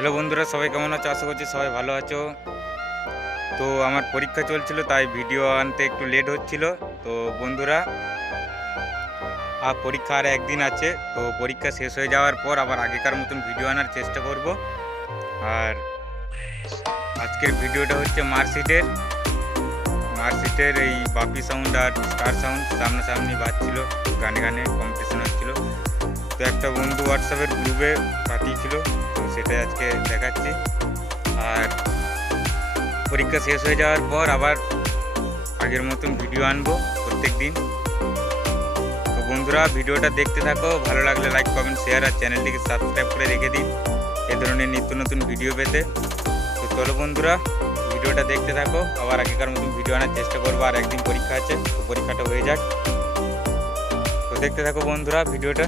Hello বন্ধুরা, সবাই কেমন আছো? আশা করছি সবাই ভালো আছো। তো আমার পরীক্ষা চলছিল, তাই ভিডিও আনতে একটু লেট হচ্ছিল। তো বন্ধুরা, পরীক্ষা আর একদিন আছে। তো পরীক্ষা শেষ হয়ে যাওয়ার পর আবার আগেকার মতন ভিডিও আনার চেষ্টা করব। আর আজকের ভিডিওটা হচ্ছে মার্কশিটের এই বাপি সাউন্ড আর স্টার সাউন্ড সামনাসামনি বাজছিল, গানে গানে কম্পিটিশন হচ্ছিল। তো একটা বন্ধু হোয়াটসঅ্যাপের গ্রুপে পাঠিয়েছিল, তো সেটাই আজকে দেখাচ্ছি। আর পরীক্ষা শেষ হয়ে যাওয়ার পর আবার আগের মতন ভিডিও আনবো প্রত্যেক দিন। তো বন্ধুরা, ভিডিওটা দেখতে থাকো, ভালো লাগলে লাইক কমেন্ট শেয়ার আর চ্যানেলটিকে সাবস্ক্রাইব করে রেখে দিন এ ধরনের নিত্য নতুন ভিডিও পেতে। তো চলো বন্ধুরা, ভিডিওটা দেখতে থাকো, আবার আগেকার মতন ভিডিও আনার চেষ্টা করবো। আর একদিন পরীক্ষা আছে, তো পরীক্ষাটা হয়ে যাক। তো দেখতে থাকো বন্ধুরা ভিডিওটা।